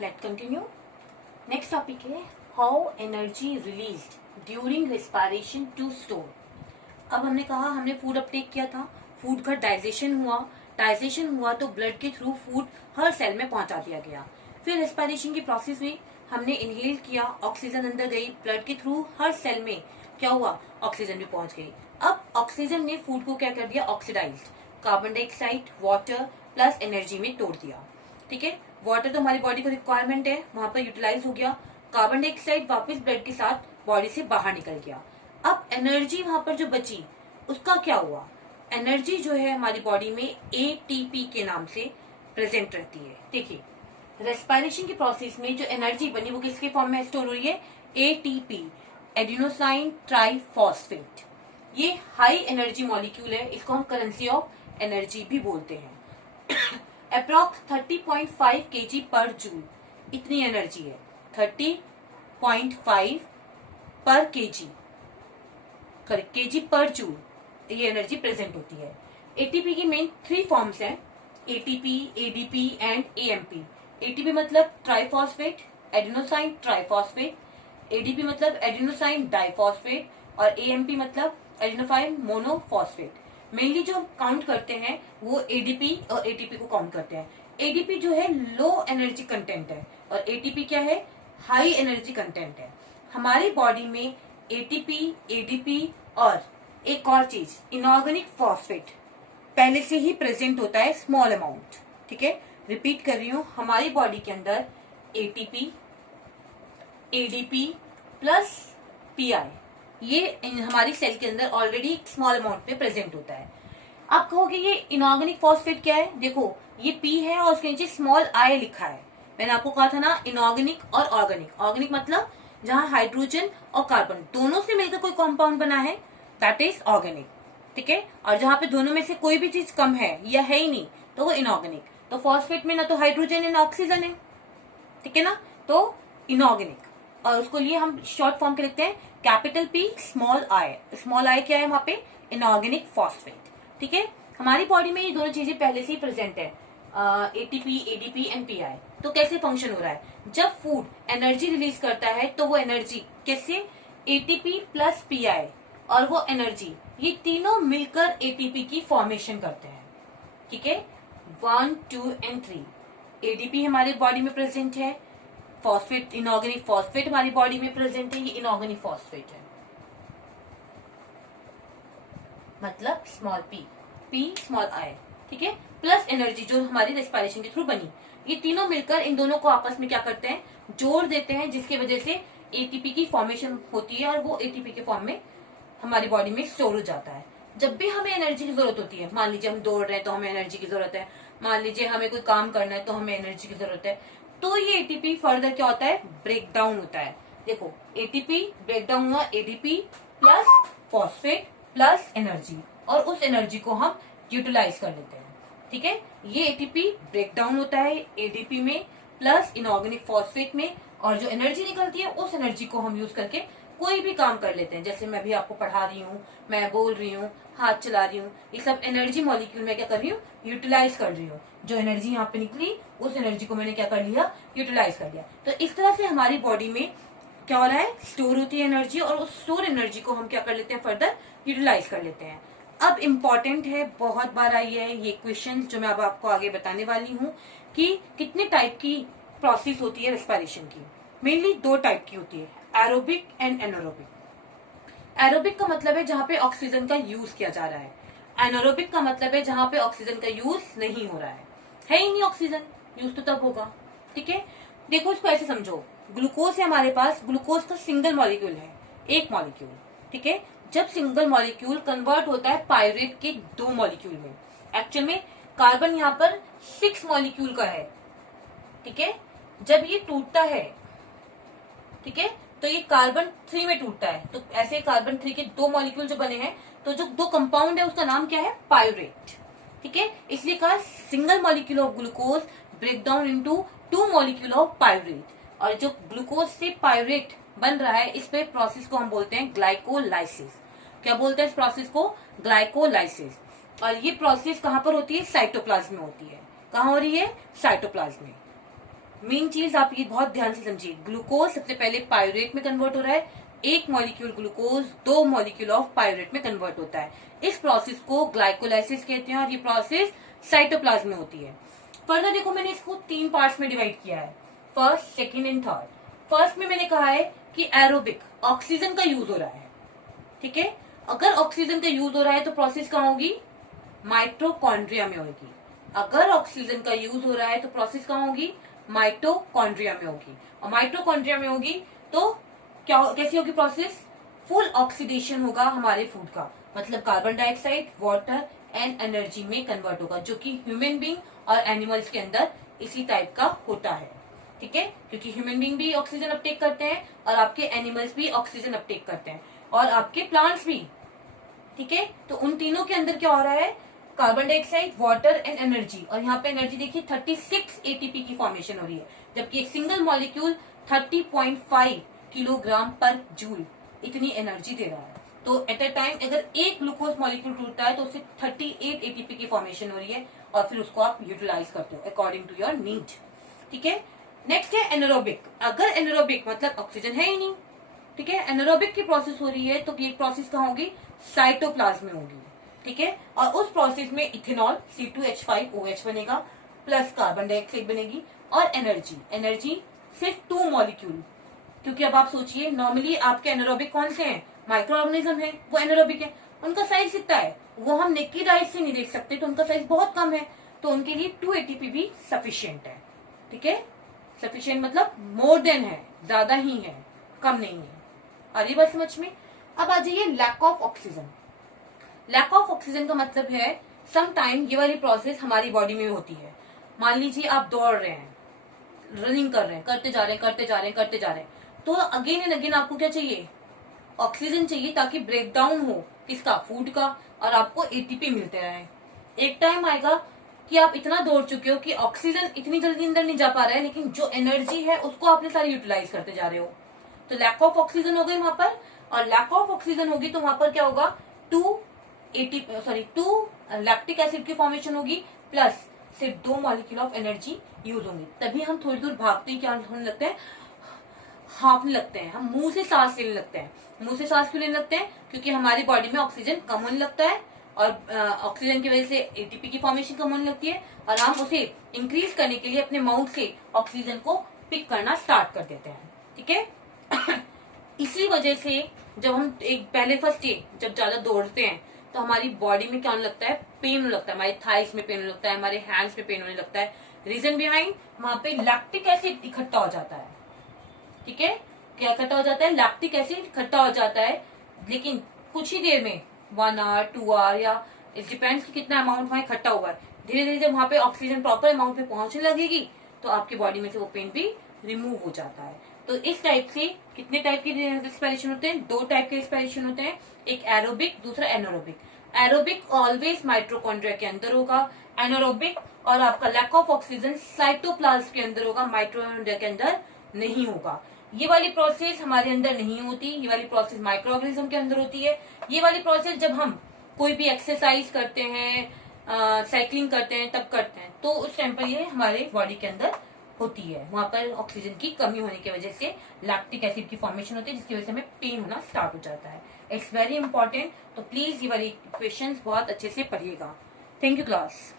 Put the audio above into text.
Late continue. Next topic है how energy released during respiration to store. अब हमने कहा हमने फूड अपटेक किया था, फूड का डाइजेशन हुआ तो ब्लड के थ्रू फूड हर सेल में पहुंचा दिया गया। फिर रेस्पिरेशन की प्रोसेस हुई, हमने इनहेल किया, ऑक्सीजन अंदर गई, ब्लड के थ्रू हर सेल में क्या हुआ, ऑक्सीजन भी पहुंच गई। अब ऑक्सीजन ने फूड को क्या कर दिया, oxidised, carbon dioxide, water plus energy में तोड़ दिया। ठीक है, वाटर तो हमारी बॉडी को रिक्वायरमेंट है, वहां पर यूटिलाइज हो गया। कार्बन डाइऑक्साइड वापस ब्लड के साथ बॉडी से बाहर निकल गया। अब एनर्जी वहां पर जो बची उसका क्या हुआ, एनर्जी जो है हमारी बॉडी में एटीपी के नाम से प्रेजेंट रहती है। देखिए, रेस्पिरेशन की प्रोसेस में जो एनर्जी बनी वो किसके फॉर्म में स्टोर हो रही है, एटीपी, एडिनोसाइन ट्राइफॉस्फेट। ये हाई एनर्जी मॉलिक्यूल है, इसको हम करेंसी ऑफ एनर्जी भी बोलते हैं। अप्रॉक्स 30.5 kg पर जूल, इतनी एनर्जी है, 30.5 पर केजी पर जूल ये एनर्जी प्रेजेंट होती है। एटीपी की मेन 3 फॉर्म्स हैं, ATP, ADP and AMP. ATP मतलब ट्राइफॉस्फेट, एडिनोसाइन ट्राइफॉस्फेट। एडीपी मतलब एडिनोसाइन डाइफॉस्फेट और एएमपी मतलब एडिनोसाइन मोनोफॉस्फेट। मेनली जो हम काउंट करते हैं वो एडीपी और एटीपी को काउंट करते हैं। एडीपी जो है लो एनर्जी कंटेंट है और एटीपी क्या है, हाई एनर्जी कंटेंट है। हमारी बॉडी में एटीपी, एडीपी और एक और चीज इनऑर्गेनिक फॉस्फेट पहले से ही प्रेजेंट होता है स्मॉल अमाउंट। ठीक है, रिपीट कर रही हूं, हमारी बॉडी के अंदर एटीपी, एडीपी प्लस पीआई ये हमारी सेल के अंदर ऑलरेडी स्मॉल अमाउंट में प्रेजेंट होता है। आप कहोगे ये इनऑर्गेनिक फॉस्फेट क्या है, देखो ये पी है और उसके नीचे स्मॉल आई लिखा है। मैंने आपको कहा था ना इनऑर्गेनिक और ऑर्गेनिक। ऑर्गेनिक मतलब जहां हाइड्रोजन और कार्बन दोनों से मिलकर कोई कंपाउंड बना है, दैट इज ऑर्गेनिक। ठीक है, और जहां पे दोनों में से कोई भी चीज कम है या है ही नहीं तो वो इनऑर्गेनिक। तो फॉस्फेट में ना तो हाइड्रोजन है ना ऑक्सीजन है, ठीक है ना, तो इनऑर्गेनिक। और उसको लिए हम शॉर्ट फॉर्म के लिखते हैं capital P small I. Small I क्या है वहां पे, इनऑर्गेनिक फॉस्फेट। ठीक है, हमारी बॉडी में ये दोनों चीजें पहले से ही प्रेजेंट है, एटीपी, एडीपी एंड पीआई। तो कैसे फंक्शन हो रहा है, जब फूड एनर्जी रिलीज करता है तो वो एनर्जी कैसे, एटीपी प्लस पीआई और वो एनर्जी ये तीनों मिलकर एटीपी की फॉर्मेशन करते हैं। ठीक है, 1, 2 एंड 3 एडीपी हमारी बॉडी में प्रेजेंट है, फॉस्फेट इनऑर्गेनिक फॉस्फेट हमारी बॉडी में प्रेजेंट है, ये इनऑर्गेनिक फॉस्फेट है, मतलब स्मॉल पी स्मॉल आई। ठीक है, प्लस एनर्जी जो हमारी रेस्पिरेशन के थ्रू बनी, ये तीनों मिलकर इन दोनों को आपस में क्या करते हैं, जोड़ देते हैं, जिसकी वजह से एटीपी की फॉर्मेशन होती है और वो एटीपी के फॉर्म में हमारी बॉडी में स्टोर हो जाता है। जब भी हमें एनर्जी की जरूरत होती है, मान लीजिए हम दौड़ रहे हैं तो हमें एनर्जी की जरूरत है, मान लीजिए हमें कोई काम करना है तो हमें एनर्जी की जरूरत है, तो ये एटीपी फर्दर क्या होता है, ब्रेक डाउन होता है। देखो एटीपी ब्रेक डाउन हुआ, ADP plus phosphate plus energy, और उस एनर्जी को हम यूटिलाइज कर लेते हैं। ठीक है, ये एटीपी ब्रेक डाउन होता है एडीपी में प्लस इनऑर्गेनिक फॉस्फेट में, और जो एनर्जी निकलती है उस एनर्जी को हम यूज करके कोई भी काम कर लेते हैं। जैसे मैं भी आपको पढ़ा रही हूँ, मैं बोल रही हूँ, हाथ चला रही हूँ, ये सब एनर्जी मॉलिक्यूल में क्या कर रही हूँ, यूटिलाइज कर रही हूँ। जो एनर्जी यहाँ पे निकली उस एनर्जी को मैंने क्या कर लिया, यूटिलाइज कर लिया। तो इस तरह से हमारी बॉडी में क्या हो रहा है, स्टोर होती है एनर्जी, और उस स्टोर एनर्जी को हम क्या कर लेते हैं, फर्दर यूटिलाइज कर लेते हैं। अब इम्पॉर्टेंट है, बहुत बार आई है ये क्वेश्चन जो मैं अब आपको आगे बताने वाली हूँ कि कितने टाइप की प्रोसेस होती है रेस्पिरेशन की। मेनली 2 टाइप की होती है, एरोबिक एंड एनारोबिक। एरोबिक का मतलब है जहां पे ऑक्सीजन का यूज किया जा रहा है, एनारोबिक का मतलब है जहां पे ऑक्सीजन का यूज नहीं हो रहा है ही नहीं ऑक्सीजन, यूज तो तब होगा। ठीक है, देखो इसको ऐसे समझो, ग्लूकोज है हमारे पास, ग्लूकोज का सिंगल मॉलिक्यूल है, एक मॉलिक्यूल। ठीक है, जब सिंगल मॉलिक्यूल कन्वर्ट होता है पायरेट के 2 मॉलिक्यूल में, एक्चुअल में कार्बन यहाँ पर 6 मॉलिक्यूल का है। ठीक है, जब ये टूटता है, ठीक है, तो ये कार्बन 3 में टूटता है, तो ऐसे कार्बन 3 के 2 मॉलिक्यूल जो बने हैं, तो जो 2 कंपाउंड है उसका नाम क्या है, पायरेट। ठीक है, इसलिए कहा single molecule of glucose break down into 2 molecule of pyruvate, और जो ग्लूकोज से पायरेट बन रहा है इस पे प्रोसेस को हम बोलते हैं ग्लाइकोलाइसिस। क्या बोलते हैं इस प्रोसेस को, ग्लाइकोलाइसिस। और ये प्रोसेस कहां पर होती है, साइटोप्लाज्म में होती है। कहां हो रही है, साइटोप्लाज्म में। मेन चीज आप ये बहुत ध्यान से समझिए, ग्लूकोज सबसे पहले पायरेट में कन्वर्ट हो रहा है, एक molecule glucose 2 molecule of pirate में कन्वर्ट होता है। इस प्रोसेस को ग्लाइकोलाइसिस कहते हैं और ये प्रोसेस साइटोप्लाज्म में होती है। फर्दर देखो, मैंने इसको 3 पार्ट्स में डिवाइड किया है, first, second and third. First में मैंने कहा है कि एरोबिक, ऑक्सीजन का यूज हो रहा है, ठीक है। अगर ऑक्सीजन का यूज हो रहा है तो प्रोसेस कहाँ होगी, माइटोकॉन्ड्रिया में होगी। अगर ऑक्सीजन का यूज हो रहा है तो प्रोसेस कहाँ होगी, माइटोकॉन्ड्रिया में होगी। और माइटोकॉन्ड्रिया में होगी तो क्या, कैसी होगी प्रोसेस, फुल ऑक्सीडेशन होगा हमारे फूड का, मतलब carbon dioxide, water and energy में कन्वर्ट होगा, जो कि ह्यूमन बींग और एनिमल्स के अंदर इसी टाइप का होता है, ठीक है। क्योंकि ह्यूमन बींग भी ऑक्सीजन अपटेक करते हैं और आपके एनिमल्स भी ऑक्सीजन अपटेक करते हैं और आपके प्लांट्स भी, ठीक है। तो उन तीनों के अंदर क्या हो रहा है, carbon dioxide, water and energy. और यहाँ पे एनर्जी देखिए 36 एटीपी की फॉर्मेशन हो रही है, जबकि एक सिंगल मॉलिक्यूल 30.5 किलोग्राम पर जूल इतनी एनर्जी दे रहा है। तो एट अ टाइम अगर एक ग्लूकोज मॉलिक्यूल टूटता है तो उससे 38 एटीपी की फॉर्मेशन हो रही है और फिर उसको आप यूटिलाइज करते हो अकॉर्डिंग टू योर नीड, ठीक है। नेक्स्ट है एनारोबिक। अगर एनारोबिक मतलब ऑक्सीजन है ही नहीं, ठीक है, एनारोबिक की प्रोसेस हो रही है तो ये प्रोसेस कहाँ होगी, साइटोप्लाज्म में होगी, ठीक है। और उस प्रोसेस में इथेनॉल C2H5OH बनेगा, प्लस कार्बन डाइऑक्साइड बनेगी और एनर्जी सिर्फ 2 मॉलिक्यूल। क्योंकि अब आप सोचिए, नॉर्मली आपके एनारोबिक कौन से हैं, माइक्रो ऑर्गेनिज्म है, वो एनारोबिक है, उनका साइज कितना है, वो हम नेकेड आइज से नहीं देख सकते, तो उनका साइज बहुत कम है, तो उनके लिए 2 एटीपी भी सफिशियंट है, ठीक है। सफिशियंट मतलब मोर देन है, ज्यादा ही है, कम नहीं है। आ रही बात समझ में। अब आ जाइए lack of oxygen. Lack of oxygen का मतलब है सम टाइम ये वाली प्रोसेस हमारी बॉडी में होती है। मान लीजिए आप दौड़ रहे हैं, रनिंग कर रहे हैं, करते जा रहे हैं, तो अगेन एंड अगेन आपको क्या चाहिए, ऑक्सीजन चाहिए, ताकि ब्रेक डाउन हो किसका, फूड का, और आपको एटीपी मिलते रहे। एक टाइम आएगा कि आप इतना दौड़ चुके हो कि ऑक्सीजन इतनी जल्दी अंदर नहीं जा पा रहा है, लेकिन जो एनर्जी है उसको आपने सारी यूटिलाइज करते जा रहे हो, तो लैक ऑफ ऑक्सीजन हो गई वहां पर। और लैक ऑफ ऑक्सीजन होगी तो वहां पर क्या होगा, 2 लैक्टिक एसिड की फॉर्मेशन होगी, प्लस सिर्फ 2 मॉलिक्यूल ऑफ एनर्जी यूज होंगी। तभी हम थोड़ी दूर भागते ही क्या होने लगते हैं, हाँफने लगते हैं, हम मुंह से सांस लेने लगते हैं। मुंह से सांस क्यों लेने लगते हैं, क्योंकि हमारी बॉडी में ऑक्सीजन कम होने लगता है और ऑक्सीजन की वजह से एटीपी की फॉर्मेशन कम होने लगती है और हम उसे इंक्रीज करने के लिए अपने माउथ से ऑक्सीजन को पिक करना स्टार्ट कर देते हैं, ठीक है। इसी वजह से जब हम पहले फर्स्ट डे जब ज्यादा दौड़ते हैं तो हमारी बॉडी में क्या होने लगता है, पेन होने लगता है, हमारे थाइस में पेन होने लगता है, हमारे हैंड्स में पेन होने लगता है। रीजन बिहाइंड, वहां पे लैक्टिक एसिड इकट्ठा हो जाता है, ठीक है। क्या इकट्ठा हो जाता है, लैक्टिक एसिड इकट्ठा हो जाता है, लेकिन कुछ ही देर में 1 आवर 2 आवर या इट डिपेंड्स कि कितना अमाउंट वहां इकट्ठा हुआ है। धीरे धीरे जब वहां पे ऑक्सीजन प्रॉपर अमाउंट में पहुंचने लगेगी तो आपकी बॉडी में से वो पेन भी रिमूव हो जाता है। तो इस टाइप से कितने टाइप के रेस्पिरेशन होते हैं, 2 टाइप के रेस्पिरेशन होते हैं, एक एरोबिक, दूसरा एनारोबिक। एरोबिक ऑलवेज माइटोकॉन्ड्रिया के अंदर होगा, एनारोबिक और आपका लैक ऑफ ऑक्सीजन साइटोप्लाज्म के अंदर होगा, माइटोकॉन्ड्रिया के अंदर नहीं होगा। ये वाली प्रोसेस हमारे अंदर नहीं होती, ये वाली प्रोसेस माइक्रो ऑर्गेनिज्म के अंदर होती है। ये वाली प्रोसेस जब हम कोई भी एक्सरसाइज करते हैं, साइकिलिंग करते हैं, तब करते हैं, तो उस टाइम पर ये हमारे बॉडी के अंदर होती है। वहां पर ऑक्सीजन की कमी होने की वजह से लैक्टिक एसिड की फॉर्मेशन होती है, जिसकी वजह से हमें पेन होना स्टार्ट हो जाता है। इट्स वेरी इंपॉर्टेंट, तो प्लीज ये वाली क्वेश्चंस बहुत अच्छे से पढ़िएगा। Thank you class.